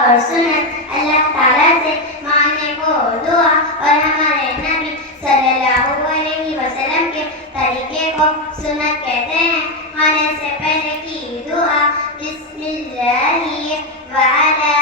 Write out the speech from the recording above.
اور سنت اللہ تعالیٰ سے مانگنے کو دعا اور ہمارے نبی صلی اللہ علیہ وسلم کے طریقے کو سنت کہتے ہیں. کھانے سے پہلے کی دعا بسم اللہ وعلی